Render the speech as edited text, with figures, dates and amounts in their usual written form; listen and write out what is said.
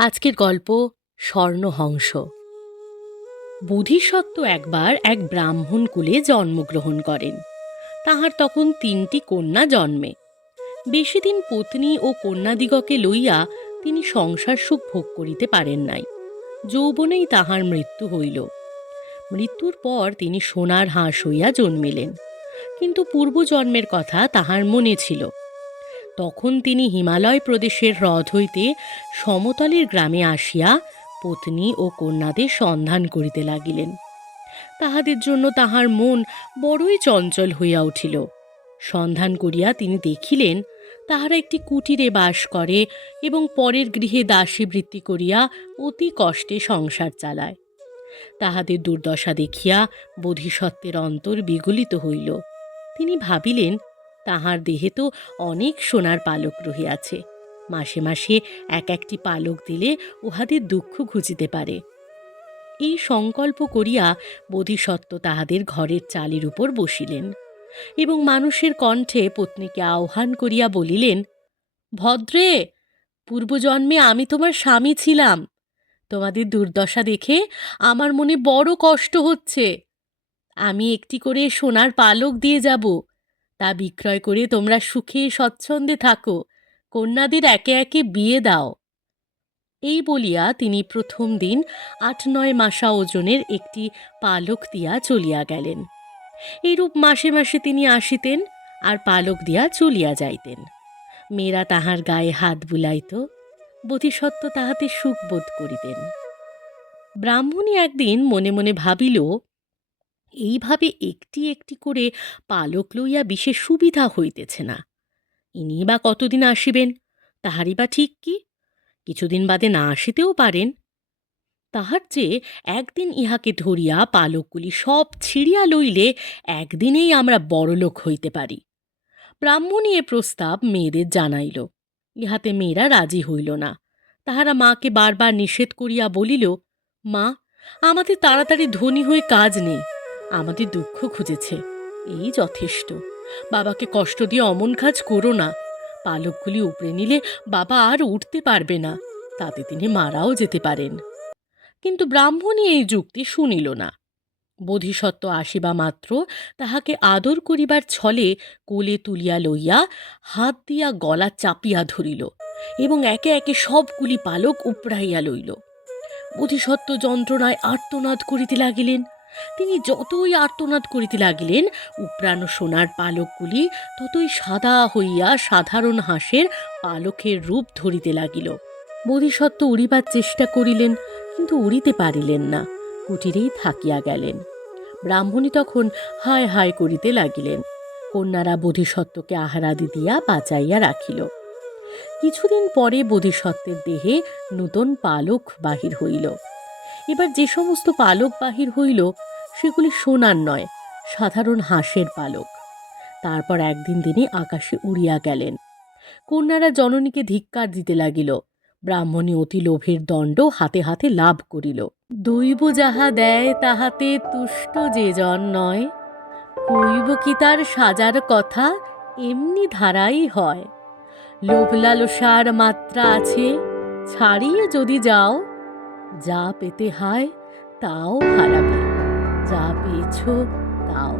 আজকের গল্প স্বর্ণহংস। বোধিসত্ত্ব একবার এক ব্রাহ্মণ কুলে জন্মগ্রহণ করেন। তাহার তখন 3টি কন্যা জন্মে। বেশিদিন পত্নী ও কন্যাদিগকে লইয়া তিনি সংসার সুখ ভোগ করিতে পারেন নাই। যৌবনেই তাহার মৃত্যু হইল। মৃত্যুর পর তিনি সোনার হাঁস হইয়া জন্মিলেন, কিন্তু পূর্বজন্মের কথা তাহার মনে ছিল। তখন তিনি হিমালয় প্রদেশের হ্রদ হইতে সমতলের গ্রামে আসিয়া পত্নী ও কন্যাদের সন্ধান করিতে লাগিলেন। তাহাদের জন্য তাহার মন বড়ই চঞ্চল হইয়া উঠিল। সন্ধান করিয়া তিনি দেখিলেন তাহারা একটি কুটিরে বাস করে এবং পরের গৃহে দাসী বৃত্তি করিয়া অতি কষ্টে সংসার চালায়। তাহাদের দুর্দশা দেখিয়া বোধিসত্ত্বের অন্তর বিগলিত হইল। তিনি ভাবিলেন, তাহার দেহে তো অনেক সোনার পালক রহিয়াছে, মাসে মাসে এক একটি পালক দিলে উহাদের দুঃখ ঘুচিতে পারে। এই সংকল্প করিয়া বোধিসত্ত্ব তাহাদের ঘরের চালের উপর বসিলেন এবং মানুষের কণ্ঠে পত্নীকে আহ্বান করিয়া বলিলেন, ভদ্রে, পূর্বজন্মে আমি তোমার স্বামী ছিলাম। তোমাদের দুর্দশা দেখে আমার মনে বড় কষ্ট হচ্ছে। আমি একটি করে সোনার পালক দিয়ে যাব, তা বিক্রয় করে তোমরা সুখে স্বচ্ছন্দে থাকো, কন্যাদের একে একে বিয়ে দাও। এই বলিয়া তিনি প্রথম দিন 8-9 মাসা ওজনের একটি পালক দিয়া চলিয়া গেলেন। এইরূপ মাসে মাসে তিনি আসিতেন আর পালক দিয়া চলিয়া যাইতেন। মেয়েরা তাহার গায়ে হাত বুলাইত। বোধিসত্ত্ব তাহাতে সুখ বোধ করিতেন। ব্রাহ্মণী একদিন মনে মনে ভাবিল, এইভাবে একটি একটি করে পালক লইয়া বিশেষ সুবিধা হইতেছে না। ইনি বা কতদিন আসিবেন, তাহারই বা ঠিক কি? কিছুদিন বাদে না আসিতেও পারেন। তাহার চেয়ে একদিন ইহাকে ধরিয়া পালকগুলি সব ছিঁড়িয়া লইলে একদিনেই আমরা বড়লোক হইতে পারি। ব্রাহ্মণী এ প্রস্তাব মেয়েদের জানাইল। ইহাতে মেয়েরা রাজি হইল না। তাহারা মাকে বারবার নিষেধ করিয়া বলিল, মা, আমাদের তাড়াতাড়ি ধনী হয়ে কাজ নেই, আমাদের দুঃখ খুঁজেছে, এই যথেষ্ট। বাবাকে কষ্ট দিয়ে অমন কাজ করো না। পালকগুলি উপড়ে নিলে বাবা আর উঠতে পারবে না, তাতে তিনি মারাও যেতে পারেন। কিন্তু ব্রাহ্মণী এই যুক্তি শুনিল না। বোধিসত্ত্ব আসিবা মাত্র তাহাকে আদর করিবার ছলে কোলে তুলিয়া লইয়া হাত দিয়া গলা চাপিয়া ধরিল এবং একে একে সবগুলি পালক উপড়াইয়া লইল। বোধিসত্ত্ব যন্ত্রণায় আর্তনাদ করিতে লাগিলেন। তিনি যতই আর্তনাদ করিতে লাগিলেন, উপড়ানো সোনার পালকগুলি ততই সাদা হইয়া সাধারণ হাঁসের পালকের রূপ ধরিতে লাগিল। বোধিসত্ত্ব উড়িবার চেষ্টা করিলেন, কিন্তু উড়িতে পারিলেন না, কুটিরেই থাকিয়া গেলেন। ব্রাহ্মণী তখন হায় হায় করিতে লাগিলেন। কন্যারা বোধিসত্ত্বকে আহারাদি দিয়া বাঁচাইয়া রাখিল। কিছুদিন পরে বোধিসত্ত্বের দেহে নূতন পালক বাহির হইল। এবার যে সমস্ত পালক বাহির হইল সেগুলি সোনার নয়, সাধারণ হাঁসের পালক। তারপর একদিন তিনি আকাশে উড়িয়া গেলেন। কন্যারা জননীকে ধিক্কার দিতে লাগিল। ব্রাহ্মণী অতি লোভের দণ্ড হাতে হাতে লাভ করিল। দৈব যাহা দেয় তাহাতে তুষ্ট যে জন নয়, কইব কি তার সাজার কথা, এমনি ধারাই হয়। লোভ লালসার মাত্রা আছে, ছাড়িয়ে যদি যাও, যা পেতে হয় তাও হারাবে, যা পেয়েছ তাও।